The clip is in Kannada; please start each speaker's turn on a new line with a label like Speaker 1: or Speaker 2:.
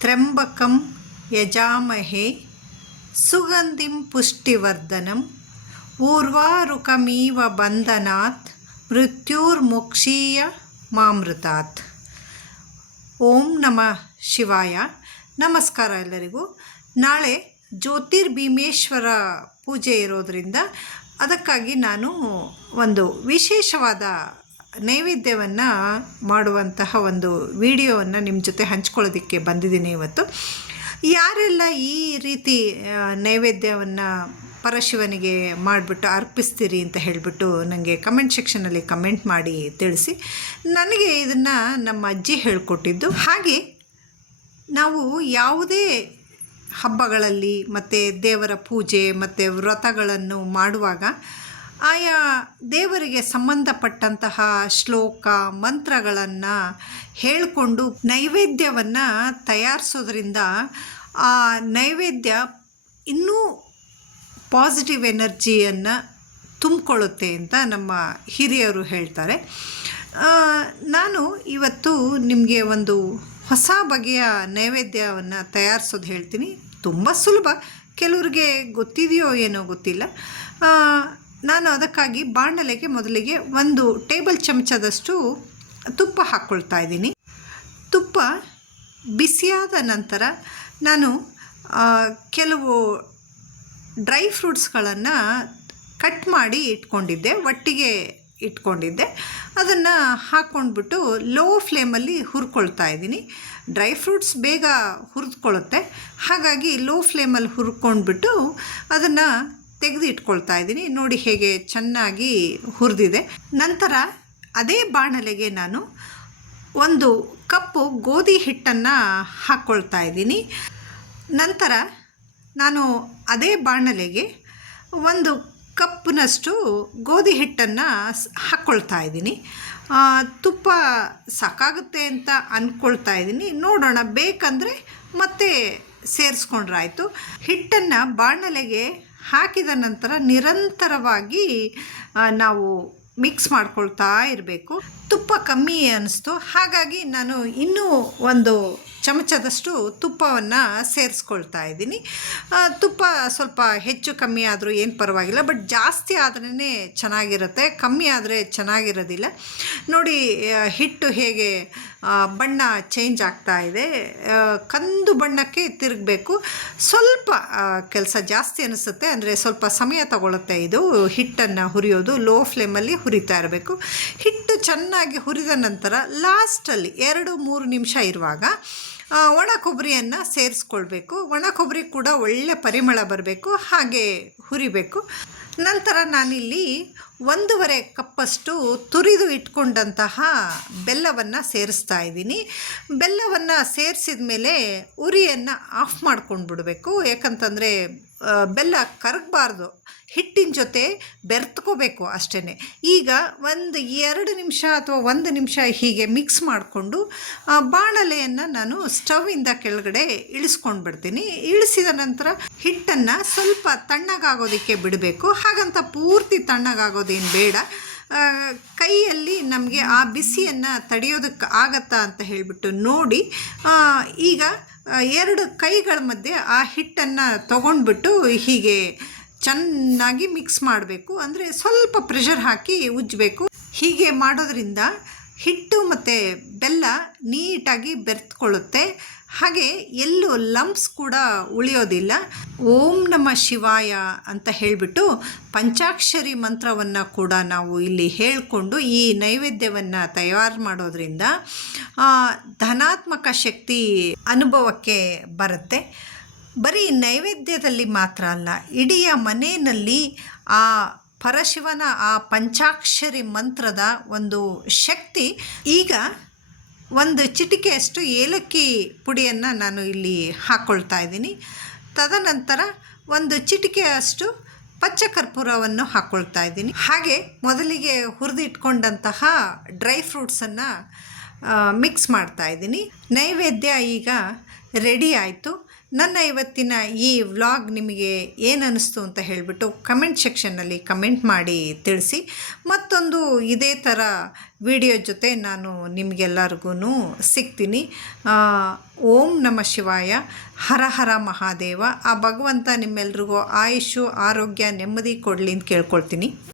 Speaker 1: ತ್ರ್ಯಂಬಕಂ ಯಜಾಮಹೆ ಸುಗಂಧಿಂ ಪುಷ್ಟಿವರ್ಧನಂ ಊರ್ವಾರುಕಮೀವ ಬಂಧನಾತ್ ಮೃತ್ಯುರ್ಮುಕ್ಷೀಯ ಮಾಮೃತಾತ್. ಓಂ ನಮಃ ಶಿವಾಯ. ನಮಸ್ಕಾರ ಎಲ್ಲರಿಗೂ. ನಾಳೆ ಜ್ಯೋತಿರ್ಭೀಮೇಶ್ವರ ಪೂಜೆ ಇರೋದರಿಂದ ಅದಕ್ಕಾಗಿ ನಾನು ಒಂದು ವಿಶೇಷವಾದ ನೈವೇದ್ಯವನ್ನು ಮಾಡುವಂತಹ ಒಂದು ವಿಡಿಯೋವನ್ನು ನಿಮ್ಮ ಜೊತೆ ಹಂಚ್ಕೊಳ್ಳೋದಕ್ಕೆ ಬಂದಿದ್ದೀನಿ ಇವತ್ತು. ಯಾರೆಲ್ಲ ಈ ರೀತಿ ನೈವೇದ್ಯವನ್ನು ಪರಶಿವನಿಗೆ ಮಾಡಿಬಿಟ್ಟು ಅರ್ಪಿಸ್ತೀರಿ ಅಂತ ಹೇಳಿಬಿಟ್ಟು ನನಗೆ ಕಮೆಂಟ್ ಸೆಕ್ಷನಲ್ಲಿ ಕಮೆಂಟ್ ಮಾಡಿ ತಿಳಿಸಿ. ನನಗೆ ಇದನ್ನು ನಮ್ಮ ಅಜ್ಜಿ ಹೇಳಿಕೊಟ್ಟಿದ್ದು. ಹಾಗೆ ನಾವು ಯಾವುದೇ ಹಬ್ಬಗಳಲ್ಲಿ ಮತ್ತು ದೇವರ ಪೂಜೆ ಮತ್ತು ವ್ರತಗಳನ್ನು ಮಾಡುವಾಗ ಆಯಾ ದೇವರಿಗೆ ಸಂಬಂಧಪಟ್ಟಂತಹ ಶ್ಲೋಕ, ಮಂತ್ರಗಳನ್ನು ಹೇಳಿಕೊಂಡು ನೈವೇದ್ಯವನ್ನು ತಯಾರಿಸೋದ್ರಿಂದ ಆ ನೈವೇದ್ಯ ಇನ್ನೂ ಪಾಸಿಟಿವ್ ಎನರ್ಜಿಯನ್ನು ತುಂಬಿಕೊಳ್ಳುತ್ತೆ ಅಂತ ನಮ್ಮ ಹಿರಿಯರು ಹೇಳ್ತಾರೆ. ನಾನು ಇವತ್ತು ನಿಮಗೆ ಒಂದು ಹೊಸ ಬಗೆಯ ನೈವೇದ್ಯವನ್ನು ತಯಾರಿಸೋದು ಹೇಳ್ತೀನಿ. ತುಂಬ ಸುಲಭ. ಕೆಲವ್ರಿಗೆ ಗೊತ್ತಿದೆಯೋ ಏನೋ ಗೊತ್ತಿಲ್ಲ. ನಾನು ಅದಕ್ಕಾಗಿ ಬಾಣಲೆಗೆ ಮೊದಲಿಗೆ ಒಂದು ಟೇಬಲ್ ಚಮಚದಷ್ಟು ತುಪ್ಪ ಹಾಕ್ಕೊಳ್ತಾ ಇದ್ದೀನಿ. ತುಪ್ಪ ಬಿಸಿಯಾದ ನಂತರ ನಾನು ಕೆಲವು ಡ್ರೈ ಫ್ರೂಟ್ಸ್ಗಳನ್ನು ಕಟ್ ಮಾಡಿ ಇಟ್ಕೊಂಡಿದ್ದೆ, ಒಟ್ಟಿಗೆ ಇಟ್ಕೊಂಡಿದ್ದೆ. ಅದನ್ನು ಹಾಕ್ಕೊಂಡ್ಬಿಟ್ಟು ಲೋ ಫ್ಲೇಮಲ್ಲಿ ಹುರ್ಕೊಳ್ತಾ ಇದ್ದೀನಿ. ಡ್ರೈ ಫ್ರೂಟ್ಸ್ ಬೇಗ ಹುರಿದ್ಕೊಳ್ಳುತ್ತೆ. ಹಾಗಾಗಿ ಲೋ ಫ್ಲೇಮಲ್ಲಿ ಹುರ್ಕೊಂಡ್ಬಿಟ್ಟು ಅದನ್ನು ತೆಗೆದು ಇಟ್ಕೊಳ್ತಾ ಇದ್ದೀನಿ. ನೋಡಿ ಹೇಗೆ ಚೆನ್ನಾಗಿ ಹುರಿದಿದೆ. ನಂತರ ಅದೇ ಬಾಣಲೆಗೆ ನಾನು ಒಂದು ಕಪ್ಪು ಗೋಧಿ ಹಿಟ್ಟನ್ನು ಹಾಕ್ಕೊಳ್ತಾ ಇದ್ದೀನಿ. ನಂತರ ನಾನು ಅದೇ ಬಾಣಲೆಗೆ ಒಂದು ಕಪ್ನಷ್ಟು ಗೋಧಿ ಹಿಟ್ಟನ್ನು ಹಾಕ್ಕೊಳ್ತಾ ಇದ್ದೀನಿ. ತುಪ್ಪ ಸಾಕಾಗುತ್ತೆ ಅಂತ ಅಂದ್ಕೊಳ್ತಾ ಇದ್ದೀನಿ. ನೋಡೋಣ, ಬೇಕಂದರೆ ಮತ್ತೆ ಸೇರಿಸ್ಕೊಂಡ್ರಾಯಿತು. ಹಿಟ್ಟನ್ನು ಬಾಣಲೆಗೆ ಹಾಕಿದ ನಂತರ ನಿರಂತರವಾಗಿ ನಾವು ಮಿಕ್ಸ್ ಮಾಡ್ಕೊಳ್ತಾ ಇರಬೇಕು. ತುಪ್ಪ ಕಮ್ಮಿ ಅನ್ನಿಸ್ತು ಹಾಗಾಗಿ ನಾನು ಇನ್ನೂ ಒಂದು ಚಮಚದಷ್ಟು ತುಪ್ಪವನ್ನು ಸೇರಿಸ್ಕೊಳ್ತಾ ಇದ್ದೀನಿ. ತುಪ್ಪ ಸ್ವಲ್ಪ ಹೆಚ್ಚು ಕಮ್ಮಿ ಆದರೂ ಏನು ಪರವಾಗಿಲ್ಲ, ಬಟ್ ಜಾಸ್ತಿ ಆದ್ರೇ ಚೆನ್ನಾಗಿರುತ್ತೆ. ಕಮ್ಮಿ ಆದರೆ ಚೆನ್ನಾಗಿರೋದಿಲ್ಲ. ನೋಡಿ ಹಿಟ್ಟು ಹೇಗೆ ಬಣ್ಣ ಚೇಂಜ್ ಆಗ್ತಾ ಇದೆ. ಕಂದು ಬಣ್ಣಕ್ಕೆ ತಿರುಗಬೇಕು. ಸ್ವಲ್ಪ ಕೆಲಸ ಜಾಸ್ತಿ ಅನಿಸುತ್ತೆ ಅಂದರೆ ಸ್ವಲ್ಪ ಸಮಯ ತಗೊಳುತ್ತೆ ಇದು. ಹಿಟ್ಟನ್ನು ಹುರಿಯೋದು, ಲೋ ಫ್ಲೇಮಲ್ಲಿ ಹುರಿತಾ ಇರಬೇಕು. ಹಿಟ್ಟು ಚೆನ್ನಾಗಿ ಹುರಿದ ನಂತರ ಲಾಸ್ಟಲ್ಲಿ ಎರಡು ಮೂರು ನಿಮಿಷ ಇರುವಾಗ ಒಣ ಕೊಬ್ಬರಿಯನ್ನು ಸೇರಿಸ್ಕೊಳ್ಬೇಕು. ಒಣ ಕೊಬ್ಬರಿ ಕೂಡ ಒಳ್ಳೆ ಪರಿಮಳ ಬರಬೇಕು, ಹಾಗೆ ಹುರಿಬೇಕು. ನಂತರ ನಾನಿಲ್ಲಿ ಒಂದೂವರೆ ಕಪ್ಪಷ್ಟು ತುರಿದು ಇಟ್ಕೊಂಡಂತಹ ಬೆಲ್ಲವನ್ನು ಸೇರಿಸ್ತಾ ಇದ್ದೀನಿ. ಬೆಲ್ಲವನ್ನು ಸೇರಿಸಿದ ಮೇಲೆ ಉರಿಯನ್ನು ಆಫ್ ಮಾಡ್ಕೊಂಡು ಬಿಡಬೇಕು ಯಾಕಂತಂದರೆ ಬೆಲ್ಲ ಕರಗಬಾರ್ದು. ಹಿಟ್ಟಿನ ಜೊತೆ ಬೆರ್ತ್ಕೋಬೇಕು ಅಷ್ಟೇ ಈಗ ಒಂದು ಎರಡು ನಿಮಿಷ ಅಥವಾ ಒಂದು ನಿಮಿಷ ಹೀಗೆ ಮಿಕ್ಸ್ ಮಾಡಿಕೊಂಡು ಬಾಣಲೆಯನ್ನು ನಾನು ಸ್ಟವಿಂದ ಕೆಳಗಡೆ ಇಳಿಸ್ಕೊಂಡು ಬಿಡ್ತೀನಿ. ಇಳಿಸಿದ ನಂತರ ಹಿಟ್ಟನ್ನು ಸ್ವಲ್ಪ ತಣ್ಣಗಾಗೋದಕ್ಕೆ ಬಿಡಬೇಕು. ಹಾಗಂತ ಪೂರ್ತಿ ತಣ್ಣಗಾಗೋದೇನು ಬೇಡ. ಕೈಯಲ್ಲಿ ನಮಗೆ ಆ ಬಿಸಿಯನ್ನು ತಡೆಯೋದಕ್ಕೆ ಆಗತ್ತಾ ಅಂತ ಹೇಳಿಬಿಟ್ಟು ನೋಡಿ. ಈಗ ಎರಡು ಕೈಗಳ ಮಧ್ಯೆ ಆ ಹಿಟ್ಟನ್ನು ತಗೊಂಡ್ಬಿಟ್ಟು ಹೀಗೆ ಚೆನ್ನಾಗಿ ಮಿಕ್ಸ್ ಮಾಡಬೇಕು. ಅಂದರೆ ಸ್ವಲ್ಪ ಪ್ರೆಷರ್ ಹಾಕಿ ಉಜ್ಜಬೇಕು. ಹೀಗೆ ಮಾಡೋದ್ರಿಂದ ಹಿಟ್ಟು ಮತ್ತು ಬೆಲ್ಲ ನೀಟಾಗಿ ಬೆರೆತ್ಕೊಳ್ಳುತ್ತೆ. ಹಾಗೆ ಎಲ್ಲೂ ಲಂಪ್ಸ್ ಕೂಡ ಉಳಿಯೋದಿಲ್ಲ. ಓಂ ನಮ ಶಿವಾಯ ಅಂತ ಹೇಳಿಬಿಟ್ಟು ಪಂಚಾಕ್ಷರಿ ಮಂತ್ರವನ್ನು ಕೂಡ ನಾವು ಇಲ್ಲಿ ಹೇಳಿಕೊಂಡು ಈ ನೈವೇದ್ಯವನ್ನು ತಯಾರು ಮಾಡೋದ್ರಿಂದ ಧನಾತ್ಮಕ ಶಕ್ತಿ ಅನುಭವಕ್ಕೆ ಬರುತ್ತೆ. ಬರೀ ನೈವೇದ್ಯದಲ್ಲಿ ಮಾತ್ರ ಅಲ್ಲ, ಇಡೀ ಮನೆಯಲ್ಲಿ ಆ ಪರಶಿವನ ಆ ಪಂಚಾಕ್ಷರಿ ಮಂತ್ರದ ಒಂದು ಶಕ್ತಿ ಈಗ ಒಂದು ಚಿಟಿಕೆಯಷ್ಟು ಏಲಕ್ಕಿ ಪುಡಿಯನ್ನು ನಾನು ಇಲ್ಲಿ ಹಾಕ್ಕೊಳ್ತಾ ಇದ್ದೀನಿ. ತದನಂತರ ಒಂದು ಚಿಟಿಕೆಯಷ್ಟು ಪಚ್ಚ ಕರ್ಪೂರವನ್ನು ಹಾಕ್ಕೊಳ್ತಾ ಇದ್ದೀನಿ. ಹಾಗೆ ಮೊದಲಿಗೆ ಹುರಿದಿಟ್ಕೊಂಡಂತಹ ಡ್ರೈ ಫ್ರೂಟ್ಸನ್ನು ಮಿಕ್ಸ್ ಮಾಡ್ತಾ ಇದ್ದೀನಿ. ನೈವೇದ್ಯ ಈಗ ರೆಡಿ ಆಯಿತು. ನನ್ನ ಇವತ್ತಿನ ಈ ವ್ಲಾಗ್ ನಿಮಗೆ ಏನು ಅನ್ನಿಸ್ತು ಅಂತ ಹೇಳಿಬಿಟ್ಟು ಕಮೆಂಟ್ ಸೆಕ್ಷನ್ನಲ್ಲಿ ಕಮೆಂಟ್ ಮಾಡಿ ತಿಳಿಸಿ. ಮತ್ತೊಂದು ಇದೇ ಥರ ವಿಡಿಯೋ ಜೊತೆ ನಾನು ನಿಮಗೆಲ್ಲರಿಗೂ ಸಿಗ್ತೀನಿ. ಓಂ ನಮ ಶಿವಾಯ, ಹರ ಹರ ಮಹಾದೇವ. ಆ ಭಗವಂತ ನಿಮ್ಮೆಲ್ರಿಗೂ ಆಯುಷು, ಆರೋಗ್ಯ, ನೆಮ್ಮದಿ ಕೊಡಲಿ ಅಂತ ಕೇಳ್ಕೊಳ್ತೀನಿ.